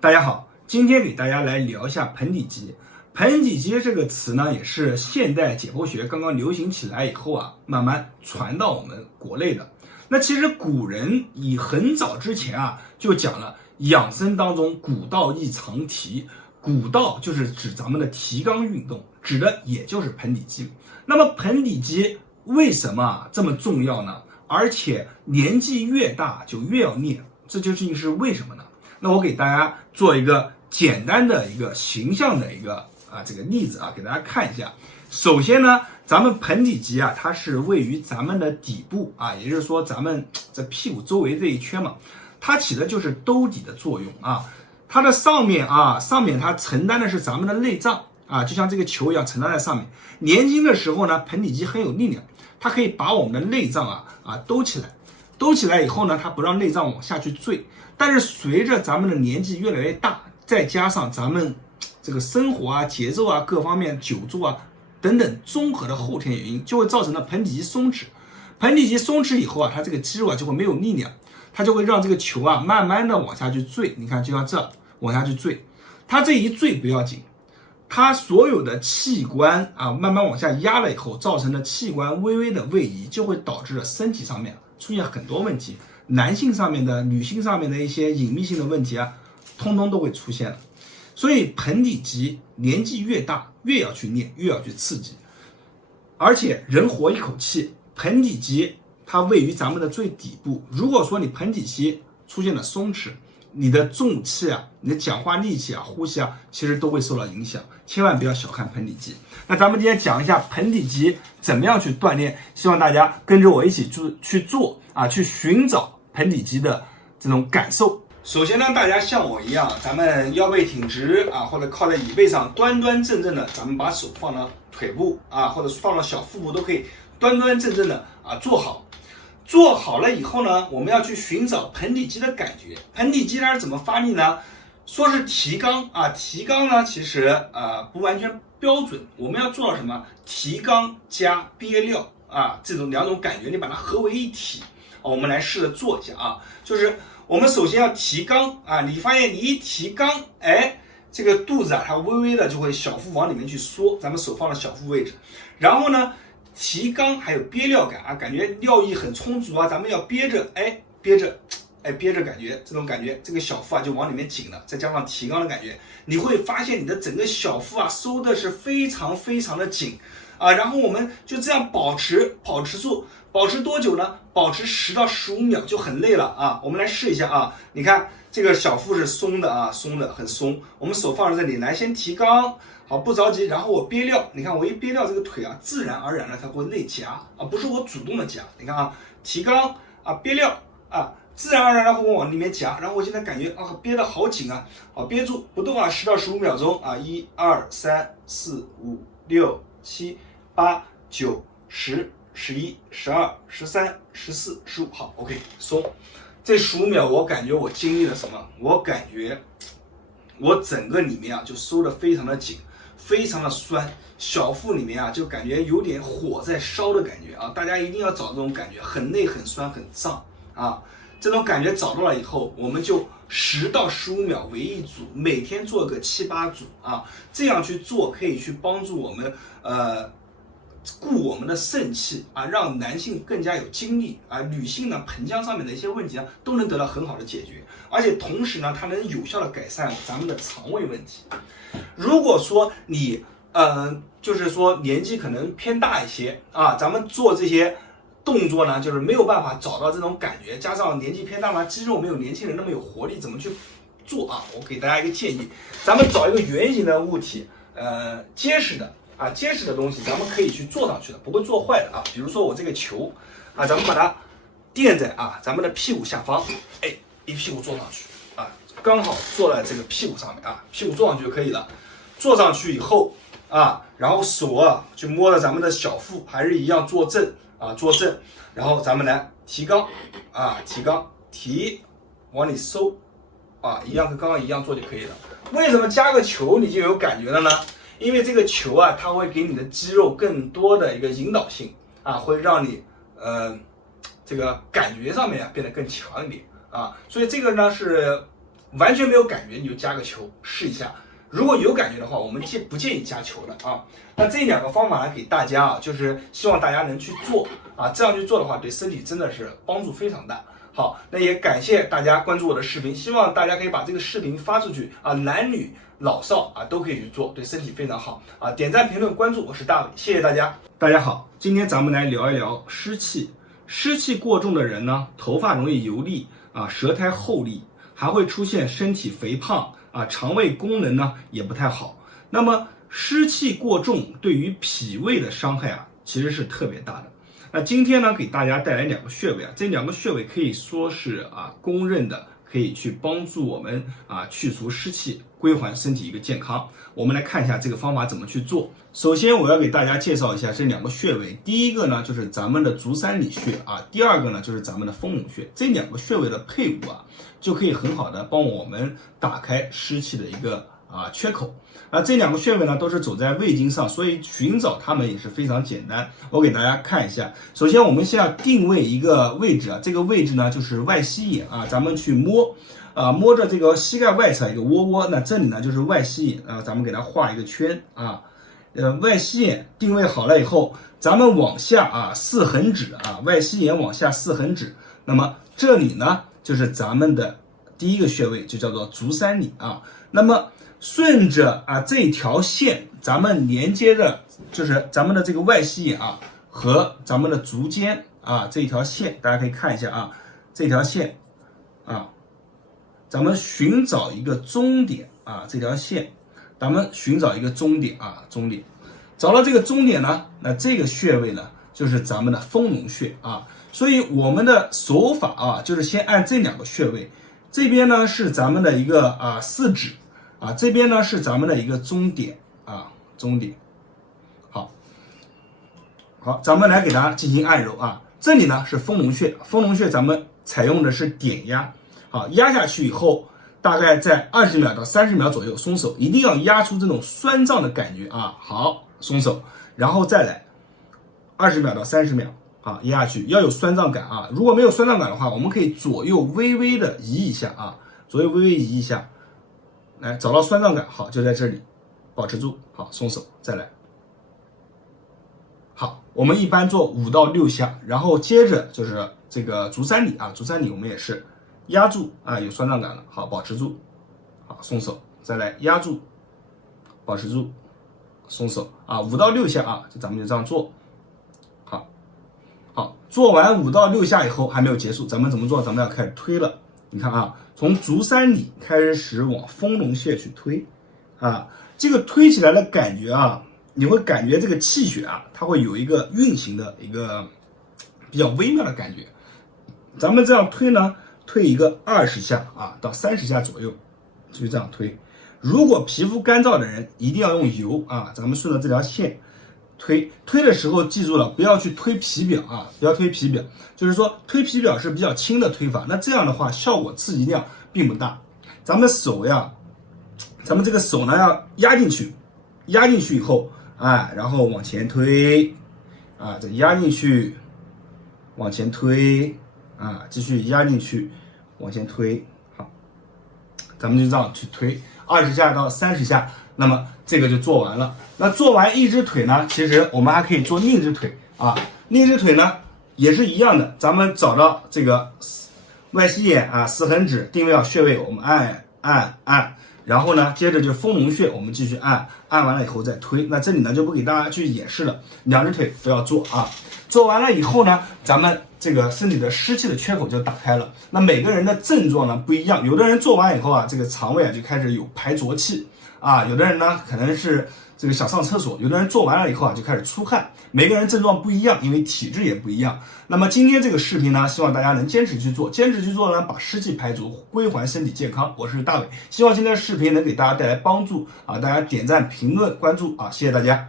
大家好，今天给大家来聊一下盆底肌。盆底肌这个词呢，也是现代解剖学刚刚流行起来以后慢慢传到我们国内的。那其实古人以很早之前就讲了，养生当中古道易藏蹄，古道就是指咱们的提肛运动，指的也就是盆底肌。那么盆底肌为什么这么重要呢？而且年纪越大就越要练，这究竟是为什么呢？那我给大家做一个简单的一个形象的一个这个例子给大家看一下。首先呢，咱们盆底肌它是位于咱们的底部也就是说咱们这屁股周围这一圈嘛，它起的就是兜底的作用它的上面它承担的是咱们的内脏就像这个球一样承担在上面。年轻的时候呢，盆底肌很有力量，它可以把我们的内脏兜起来，兜起来以后呢，它不让内脏往下去坠。但是随着咱们的年纪越来越大，再加上咱们这个生活节奏各方面久坐等等综合的后天原因，就会造成了盆底肌松弛。盆底肌松弛以后它这个肌肉就会没有力量，它就会让这个球慢慢的往下去坠。你看，就像这往下去坠，它这一坠不要紧，它所有的器官慢慢往下压了以后，造成的器官微微的位移，就会导致了身体上面出现很多问题。男性上面的、女性上面的一些隐秘性的问题通通都会出现了。所以盆底肌年纪越大，越要去练，越要去刺激。而且人活一口气，盆底肌它位于咱们的最底部。如果说你盆底肌出现了松弛，你的重气你的讲话力气呼吸其实都会受到影响。千万不要小看盆底肌。那咱们今天讲一下盆底肌怎么样去锻炼，希望大家跟着我一起去做去寻找盆底肌的这种感受。首先呢，大家像我一样，咱们腰背挺直或者靠在椅背上，端端正正的，咱们把手放到腿部或者放到小腹部，都可以端端正正的坐好。做好了以后呢，我们要去寻找盆底肌的感觉。盆底肌它是怎么发力呢？说是提肛提肛呢其实不完全标准。我们要做到什么？提肛加憋尿这种两种感觉，你把它合为一体。我们来试着做一下就是我们首先要提肛你发现你一提肛，这个肚子它微微的就会小腹往里面去缩，咱们手放到小腹位置，然后呢提肛还有憋尿感感觉尿意很充足咱们要憋着憋着感觉，这种感觉这个小腹就往里面紧了，再加上提肛的感觉，你会发现你的整个小腹收的是非常非常的紧然后我们就这样保持住，保持多久呢？保持10到15秒就很累了我们来试一下你看这个小腹是松的松的很松，我们手放在这里来，先提肛，好，不着急，然后我憋尿，你看我一憋尿，这个腿自然而然的它会内夹不是我主动的夹，你看提肛憋尿自然而然的会往里面夹，然后我现在感觉憋得好紧好，憋住不动10到15秒钟1、2、3、4、5、6、7、8、9、10、11、12、13、14、15，好 ，OK， 松。这15秒我感觉我经历了什么？我感觉我整个里面就收得非常的紧，非常的酸，小腹里面就感觉有点火在烧的感觉大家一定要找这种感觉，很累、很酸、很胀这种感觉找到了以后，我们就10到15秒为一组，每天做个7、8组这样去做可以去帮助我们固我们的肾气让男性更加有精力女性呢盆腔上面的一些问题都能得到很好的解决，而且同时呢它能有效的改善咱们的肠胃问题。如果说你就是说年纪可能偏大一些咱们做这些动作呢就是没有办法找到这种感觉，加上年纪偏大肌肉没有年轻人那么有活力，怎么去做我给大家一个建议，咱们找一个圆形的物体结实的结实的东西，咱们可以去做上去的，不会做坏的比如说我这个球咱们把它垫在咱们的屁股下方，一屁股坐上去刚好坐在这个屁股上面屁股坐上去就可以了。坐上去以后然后手去摸着咱们的小腹，还是一样坐正坐正，然后咱们来提肛提肛提往里收一样跟刚刚一样做就可以了。为什么加个球你就有感觉了呢？因为这个球它会给你的肌肉更多的一个引导性会让你这个感觉上面变得更强一点所以这个呢是完全没有感觉，你就加个球试一下。如果有感觉的话，我们不建议加球的啊。那这2个方法呢，给大家啊，就是希望大家能去做啊，这样去做的话，对身体真的是帮助非常大。好，那也感谢大家关注我的视频，希望大家可以把这个视频发出去啊，男女老少啊都可以去做，对身体非常好啊。点赞、评论、关注，我是大伟，谢谢大家。大家好，今天咱们来聊一聊湿气。湿气过重的人呢，头发容易油腻啊，舌苔厚腻，还会出现身体肥胖啊，肠胃功能呢也不太好。那么湿气过重对于脾胃的伤害啊，其实是特别大的。那今天呢，给大家带来2个穴位啊，这2个穴位可以说是公认的，可以去帮助我们去除湿气，归还身体一个健康。我们来看一下这个方法怎么去做。首先我要给大家介绍一下这2个穴位，第一个呢就是咱们的足三里穴啊，第二个呢就是咱们的丰隆穴。这2个穴位的配伍啊，就可以很好的帮我们打开湿气的一个缺口。这2个穴位呢都是走在胃经上，所以寻找它们也是非常简单。我给大家看一下，首先我们先要定位一个位置啊，这个位置呢就是外膝眼啊，咱们去摸摸着这个膝盖外侧一个窝窝，那这里呢就是外膝眼啊，咱们给它画一个圈啊。外膝眼定位好了以后，咱们往下4横指啊，外膝眼往下4横指，那么这里呢就是咱们的第一个穴位，就叫做足三里啊。那么顺着这条线，咱们连接的就是咱们的这个外膝眼和咱们的足尖这一条线，大家可以看一下这条线咱们寻找一个终点这条线，咱们寻找一个终点终点。找到这个终点呢，那这个穴位呢就是咱们的丰隆穴所以我们的手法就是先按这2个穴位，这边呢是咱们的一个4指这边呢是咱们的一个终点终点。好，咱们来给它进行按揉这里呢是丰隆穴，丰隆穴咱们采用的是点压。好，压下去以后，大概在20秒到30秒左右松手，一定要压出这种酸胀的感觉好，松手，然后再来20秒到30秒压下去，要有酸胀感如果没有酸胀感的话，我们可以左右微微的移一下左右微微移一下，来找到酸胀感，好，就在这里，保持住，好，松手，再来。好，我们一般做5到6下，然后接着就是这个足三里足三里我们也是压住有酸胀感了，好，保持住，好，松手，再来压住，保持住，松手5到6下咱们就这样做。好，做完5到6下以后还没有结束，咱们怎么做？咱们要开始推了。你看从足三里开始往丰隆穴去推这个推起来的感觉你会感觉这个气血它会有一个运行的一个比较微妙的感觉。咱们这样推呢，推一个20下到30下左右，就这样推。如果皮肤干燥的人，一定要用油咱们顺着这条线推的时候记住了，不要去推皮表不要推皮表，就是说推皮表是比较轻的推法，那这样的话效果刺激量并不大。咱们手咱们这个手呢要压进去，压进去以后然后往前推再压进去，往前推继续压进去，往前推。好，咱们就这样去推20下到30下，那么这个就做完了。那做完一只腿呢，其实我们还可以做另一只腿另一只腿呢也是一样的，咱们找到这个外膝眼4横指定位好穴位，我们按，然后呢接着就是丰隆穴，我们继续按完了以后再推。那这里呢就不给大家去演示了，2只腿都要做做完了以后呢，咱们这个身体的湿气的缺口就打开了。那每个人的症状呢不一样，有的人做完以后这个肠胃就开始有排浊气有的人呢可能是这个想上厕所，有的人做完了以后就开始出汗，每个人症状不一样，因为体质也不一样。那么今天这个视频呢，希望大家能坚持去做，呢，把湿气排除，归还身体健康。我是大伟，希望今天的视频能给大家带来帮助大家点赞、评论、关注谢谢大家。